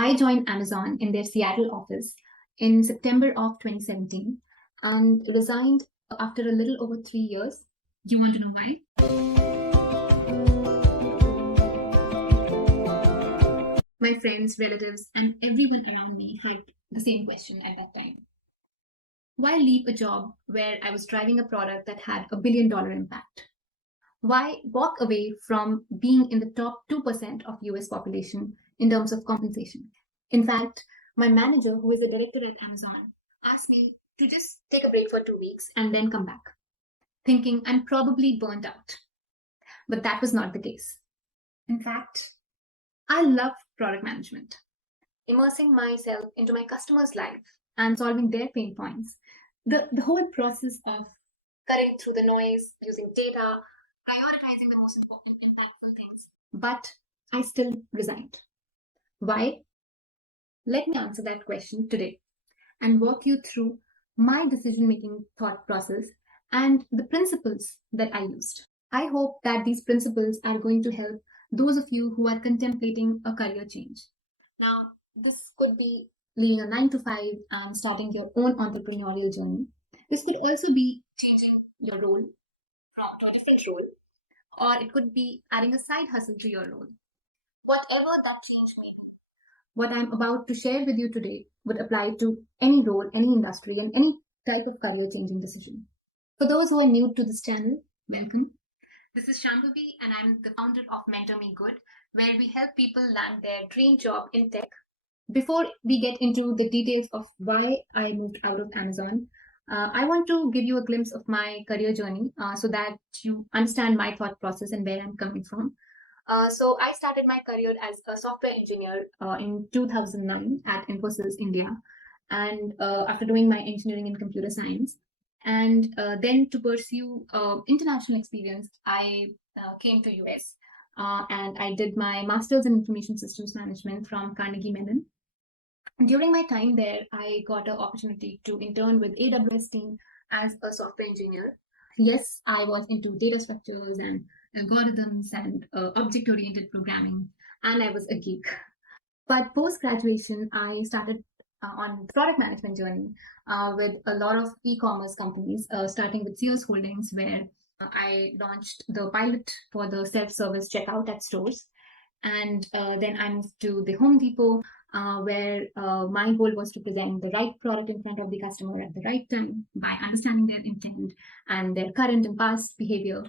I joined Amazon in their Seattle office in September of 2017 and resigned after a little over 3 years. Do you want to know why? My friends, relatives, and everyone around me had the same question at that time. Why leave a job where I was driving a product that had $1 billion impact? Why walk away from being in the top 2% of US population in terms of compensation? In fact, my manager, who is a director at Amazon, asked me to just take a break for 2 weeks and then come back, thinking I'm probably burnt out. But that was not the case. In fact, I love product management, immersing myself into my customer's life and solving their pain points. The whole process of cutting through the noise, using data, prioritizing the most important impactful things. But I still resigned. Why? Let me answer that question today and walk you through my decision making thought process and the principles that I used. I hope that these principles are going to help those of you who are contemplating a career change. Now, this could be leaving a 9 to 5 and starting your own entrepreneurial journey. This could also be changing your role to a different role, or it could be adding a side hustle to your role. Whatever that change may be, what I'm about to share with you today would apply to any role, any industry, and any type of career changing decision. For those who are new to this channel, welcome. This is Shambhavi, and I'm the founder of Mentor Me Good, where we help people land their dream job in tech. Before we get into the details of why I moved out of Amazon, I want to give you a glimpse of my career journey so that you understand my thought process and where I'm coming from. So I started my career as a software engineer in 2009 at Infosys India, and after doing my engineering in computer science, and then to pursue international experience, I came to US and I did my master's in information systems management from Carnegie Mellon. During my time there, I got an opportunity to intern with AWS team as a software engineer. Yes, I was into data structures and algorithms and object-oriented programming, and I was a geek. But post-graduation, I started on product management journey with a lot of e-commerce companies, starting with Sears Holdings, where I launched the pilot for the self-service checkout at stores. And then I moved to the Home Depot, where my goal was to present the right product in front of the customer at the right time by understanding their intent and their current and past behavior.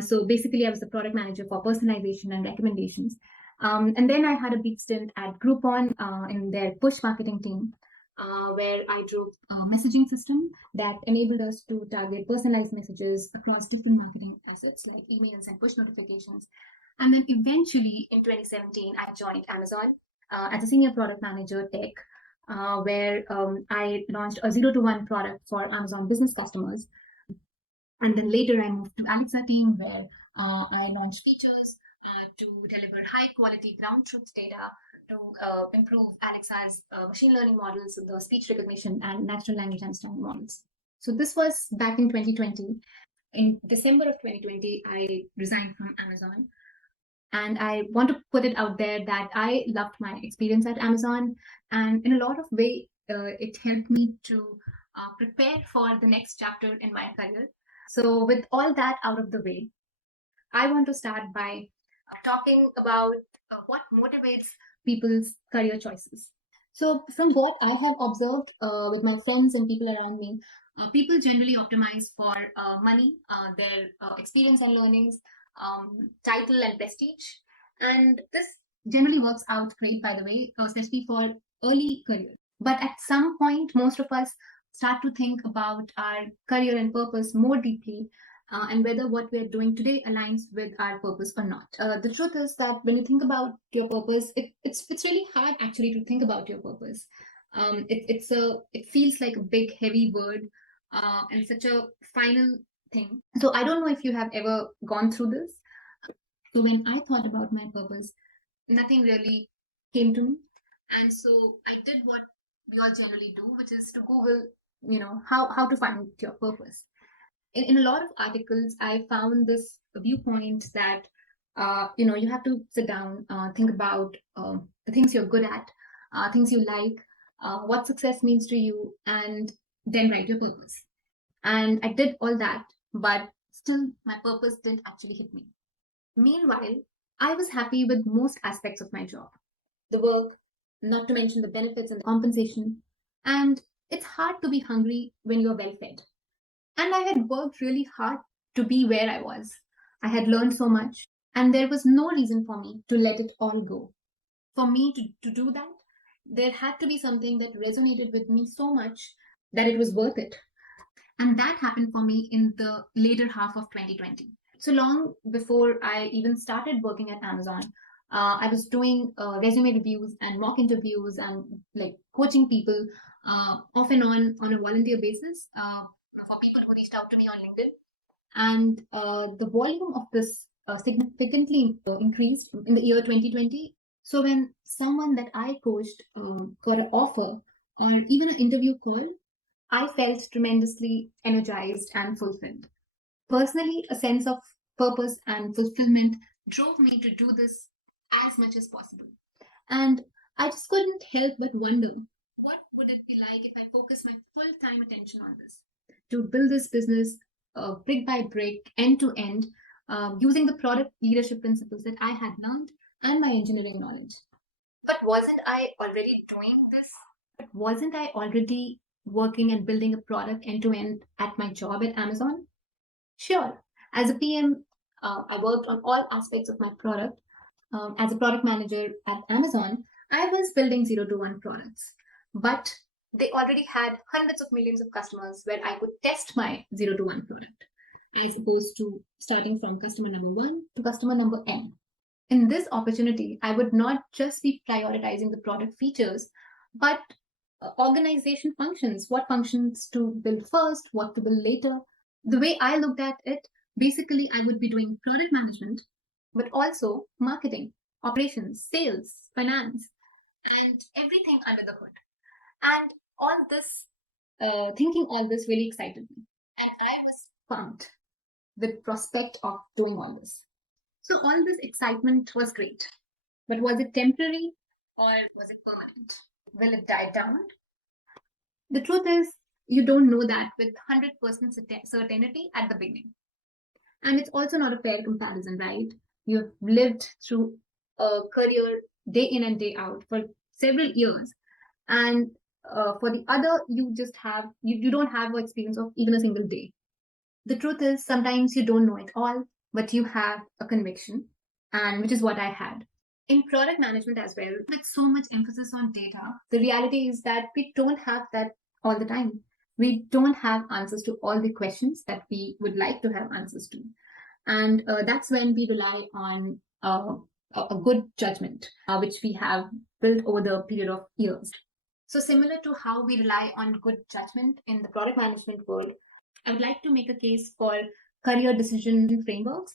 So basically, I was the product manager for personalization and recommendations. And then I had a big stint at Groupon in their push marketing team, where I drove a messaging system that enabled us to target personalized messages across different marketing assets like emails and push notifications. And then eventually in 2017, I joined Amazon as a senior product manager tech, where I launched a 0 to 1 product for Amazon business customers. And then later I moved to Alexa team, where I launched features to deliver high quality ground truth data to improve Alexa's machine learning models, the speech recognition and natural language understanding models. So this was back in 2020. In December of 2020, I resigned from Amazon. And I want to put it out there that I loved my experience at Amazon. And in a lot of way, it helped me to prepare for the next chapter in my career. So with all that out of the way, I want to start by talking about what motivates people's career choices. So from what I have observed with my friends and people around me, people generally optimize for money, their experience and learnings, title and prestige. And this generally works out great, by the way, especially for early career. But at some point, most of us start to think about our career and purpose more deeply, and whether what we're doing today aligns with our purpose or not. The truth is that when you think about your purpose, it's really hard actually to think about your purpose. It feels like a big heavy word and such a final thing. So I don't know if you have ever gone through this. So when I thought about my purpose, nothing really came to me, and so I did what we all generally do, which is to Google, how to find your purpose. In a lot of articles, I found this viewpoint that you have to sit down, think about the things you're good at, things you like, what success means to you, and then write your purpose. And I did all that, but still, my purpose didn't actually hit me. Meanwhile, I was happy with most aspects of my job, the work, not to mention the benefits and the compensation. And it's hard to be hungry when you're well fed. And I had worked really hard to be where I was. I had learned so much, and there was no reason for me to let it all go. For me to do that, there had to be something that resonated with me so much that it was worth it. And that happened for me in the later half of 2020. So long before I even started working at Amazon, I was doing resume reviews and mock interviews and like coaching people off and on a volunteer basis for people who reached out to me on LinkedIn. And the volume of this significantly increased in the year 2020. So when someone that I coached got an offer or even an interview call, I felt tremendously energized and fulfilled. Personally, a sense of purpose and fulfillment drove me to do this as much as possible. And I just couldn't help but wonder, what would it be like if I focused my full time attention on this? To build this business brick by brick, end to end, using the product leadership principles that I had learned and my engineering knowledge. But wasn't I already doing this? But wasn't I already working and building a product end to end at my job at Amazon? Sure. As a PM, I worked on all aspects of my product. As a product manager at Amazon, I was building 0 to 1 products. But they already had hundreds of millions of customers where I could test my 0 to 1 product, as opposed to starting from customer number 1 to customer number N. In this opportunity, I would not just be prioritizing the product features, but organization functions, what functions to build first, what to build later. The way I looked at it, basically, I would be doing product management, but also marketing, operations, sales, finance, and everything under the hood. And all this, thinking all this really excited me. And I was pumped with prospect of doing all this. So all this excitement was great. But was it temporary or was it permanent? Will it die down? The truth is, you don't know that with 100% certainty at the beginning. And it's also not a fair comparison, right? You've lived through a career day in and day out for several years. And for the other, you don't have an experience of even a single day. The truth is, sometimes you don't know it all, but you have a conviction, and which is what I had. In product management as well, with so much emphasis on data, the reality is that we don't have that all the time. We don't have answers to all the questions that we would like to have answers to. And that's when we rely on a good judgment, which we have built over the period of years. So, similar to how we rely on good judgment in the product management world, I would like to make a case for career decision frameworks,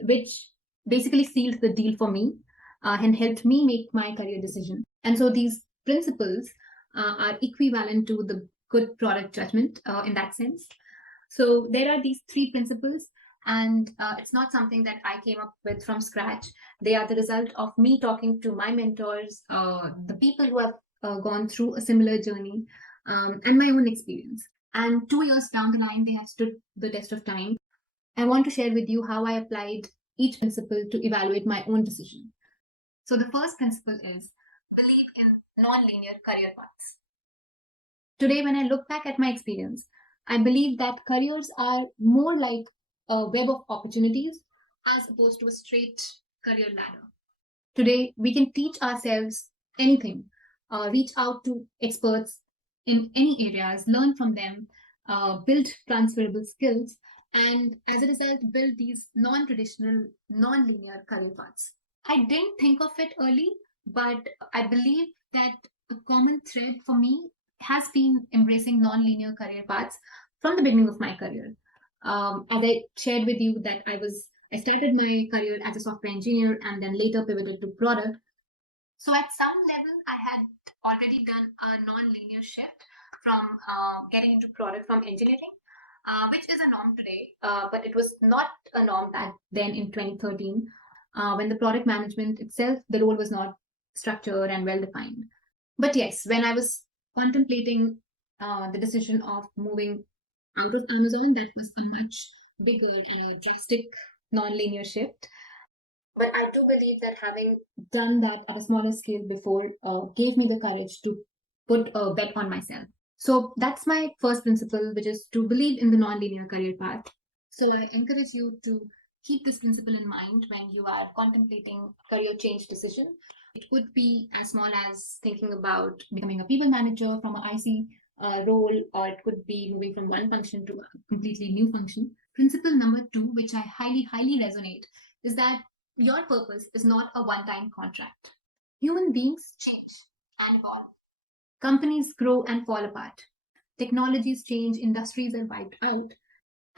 which basically sealed the deal for me and helped me make my career decision. And so these principles are equivalent to the good product judgment in that sense. So there are these 3 principles, and it's not something that I came up with from scratch. They are the result of me talking to my mentors, the people who have gone through a similar journey, and my own experience. And 2 years down the line, they have stood the test of time. I want to share with you how I applied each principle to evaluate my own decision. So the first principle is believe in non-linear career paths. Today, when I look back at my experience, I believe that careers are more like a web of opportunities as opposed to a straight career ladder. Today, we can teach ourselves anything, reach out to experts in any areas, learn from them, build transferable skills, and as a result, build these non traditional, non linear career paths. I didn't think of it early, but I believe that a common thread for me has been embracing non linear career paths from the beginning of my career. As I shared with you that I started my career as a software engineer and then later pivoted to product. So at some level, I had already done a non-linear shift from getting into product from engineering, which is a norm today, but it was not a norm back then in 2013 when the product management itself, the role was not structured and well defined. But yes, when I was contemplating the decision of moving out of Amazon, that was a much bigger and a drastic non-linear shift. But I do believe that having done that at a smaller scale before gave me the courage to put a bet on myself. So that's my first principle, which is to believe in the non-linear career path. So I encourage you to keep this principle in mind when you are contemplating career change decision. It could be as small as thinking about becoming a people manager from an IC role, or it could be moving from one function to a completely new function. Principle number two, which I highly resonate, is that your purpose is not a one time contract. Human beings change and evolve. Companies grow and fall apart. Technologies change, industries are wiped out.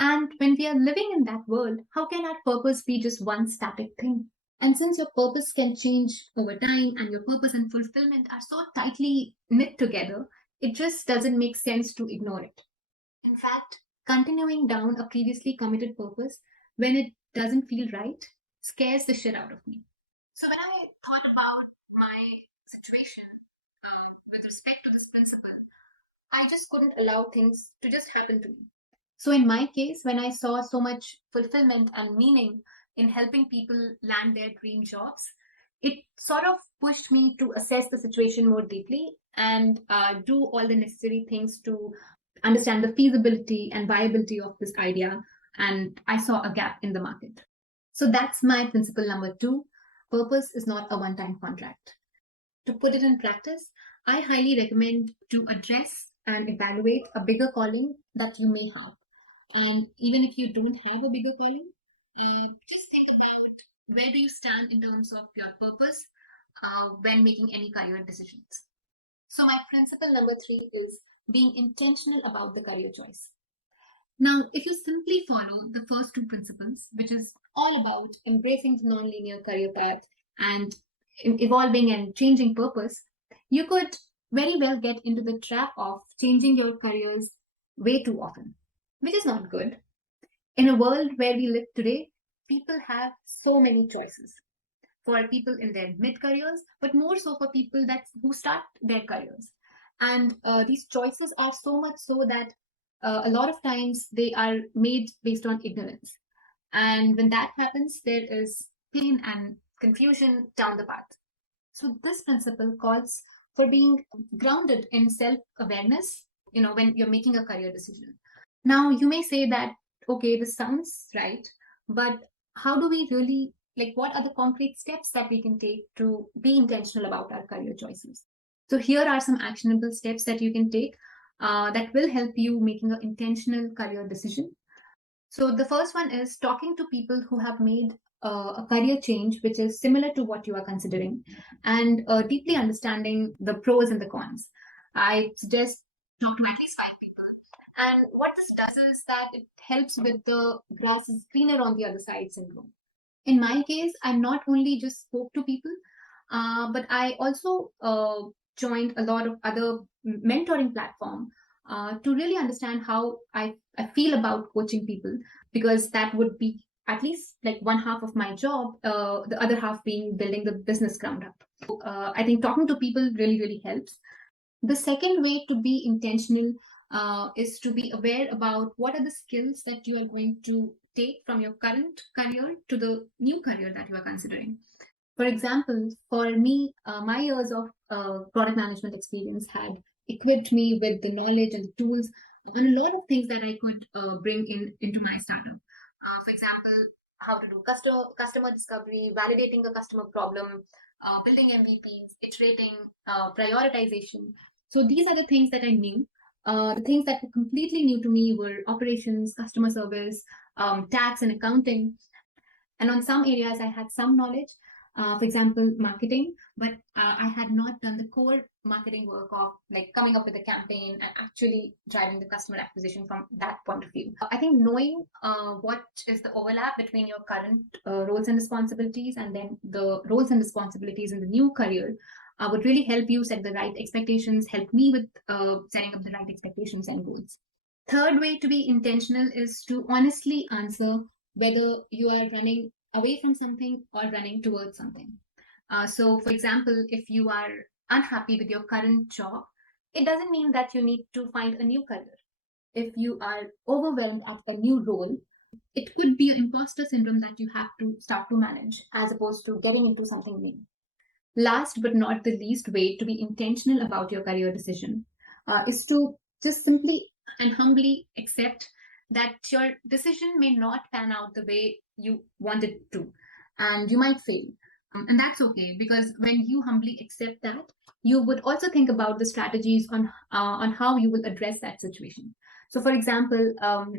And when we are living in that world, how can our purpose be just one static thing? And since your purpose can change over time and your purpose and fulfillment are so tightly knit together, it just doesn't make sense to ignore it. In fact, continuing down a previously committed purpose when it doesn't feel right scares the shit out of me. So when I thought about my situation with respect to this principle, I just couldn't allow things to just happen to me. So in my case, when I saw so much fulfillment and meaning in helping people land their dream jobs, it sort of pushed me to assess the situation more deeply and do all the necessary things to understand the feasibility and viability of this idea. And I saw a gap in the market. So that's my principle number two. Purpose is not a one time contract. To put it in practice, I highly recommend to address and evaluate a bigger calling that you may have. And even if you don't have a bigger calling, just think about where do you stand in terms of your purpose when making any career decisions. So my principle number three is being intentional about the career choice. Now, if you simply follow the first two principles, which is all about embracing the non-linear career path and evolving and changing purpose, you could very well get into the trap of changing your careers way too often, which is not good. In a world where we live today, people have so many choices for people in their mid careers, but more so for people that who start their careers. And these choices are so much so that a lot of times they are made based on ignorance. And when that happens, there is pain and confusion down the path. So this principle calls for being grounded in self-awareness, when you're making a career decision. Now you may say that, okay, this sounds right, but how do we really, like, what are the concrete steps that we can take to be intentional about our career choices? So here are some actionable steps that you can take that will help you making an intentional career decision. So the first one is talking to people who have made a career change which is similar to what you are considering, and deeply understanding the pros and the cons. I suggest talk to at least five people. And what this does is that it helps with the grass is greener on the other side syndrome. In my case, I not only just spoke to people, but I also joined a lot of other mentoring platform to really understand how I feel about coaching people, because that would be at least like one half of my job, the other half being building the business ground up. So, I think talking to people really helps. The second way to be intentional is to be aware about what are the skills that you are going to take from your current career to the new career that you are considering. For example, for me, my years of product management experience had equipped me with the knowledge and the tools on a lot of things that I could bring into my startup. For example, how to do customer discovery, validating a customer problem, building MVPs, iterating, prioritization. So these are the things that I knew. The things that were completely new to me were operations, customer service, tax, and accounting. And on some areas, I had some knowledge, for example, marketing, but I had not done the core marketing work of like coming up with a campaign and actually driving the customer acquisition from that point of view. I think knowing what is the overlap between your current roles and responsibilities and then the roles and responsibilities in the new career would really help you set the right expectations, help me with setting up the right expectations and goals. Third way to be intentional is to honestly answer whether you are running away from something or running towards something. So, for example, if you are unhappy with your current job, it doesn't mean that you need to find a new career. If you are overwhelmed at a new role, it could be an imposter syndrome that you have to start to manage as opposed to getting into something new. Last but not the least way to be intentional about your career decision is to just simply and humbly accept that your decision may not pan out the way you want it to, and you might fail. And that's okay, because when you humbly accept that, you would also think about the strategies on how you will address that situation. So, for example,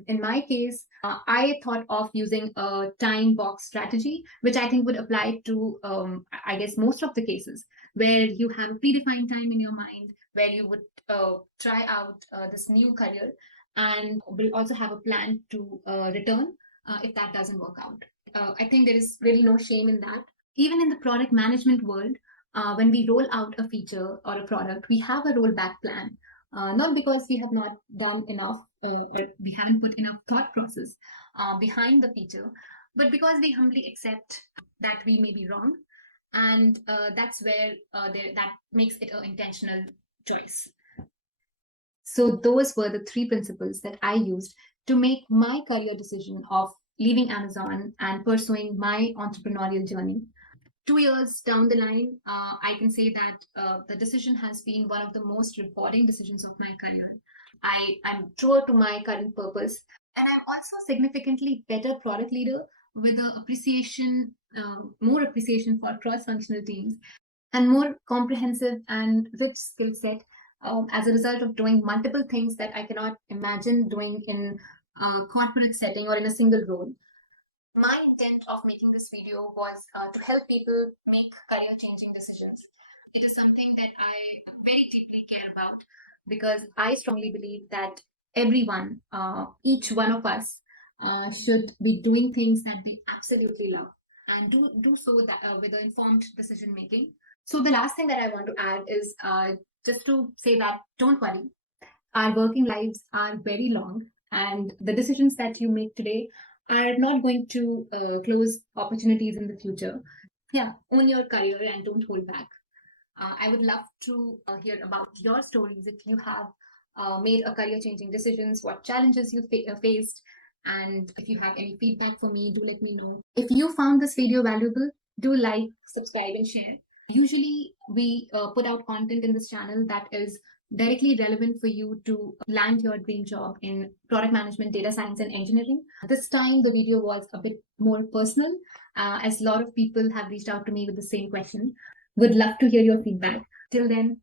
in my case, I thought of using a time box strategy, which I think would apply to, I guess, most of the cases where you have a predefined time in your mind where you would try out this new career and will also have a plan to return if that doesn't work out. I think there is really no shame in that. Even in the product management world, when we roll out a feature or a product, we have a rollback plan. Not because we have not done enough or we haven't put enough thought process behind the feature, but because we humbly accept that we may be wrong. And that's where that makes it an intentional choice. So, those were the three principles that I used to make my career decision of leaving Amazon and pursuing my entrepreneurial journey. 2 years down the line, I can say that the decision has been one of the most rewarding decisions of my career. I'm truer to my current purpose, and I'm also significantly better product leader with more appreciation for cross-functional teams, and more comprehensive and rich skill set as a result of doing multiple things that I cannot imagine doing in a corporate setting or in a single role. My intent of making this video was to help people make career changing decisions. It is something that I very deeply care about because I strongly believe that everyone, each one of us, should be doing things that they absolutely love and do so that, with an informed decision making. So, the last thing that I want to add is just to say that don't worry, our working lives are very long, and the decisions that you make today are not going to close opportunities in the future. Yeah, own your career and don't hold back. I would love to hear about your stories if you have made a career changing decisions, what challenges you faced, and if you have any feedback for me, do let me know. If you found this video valuable, do like, subscribe, and share. Usually, we put out content in this channel that is directly relevant for you to land your dream job in product management, data science, and engineering. This time, the video was a bit more personal, as a lot of people have reached out to me with the same question. Would love to hear your feedback. Till then,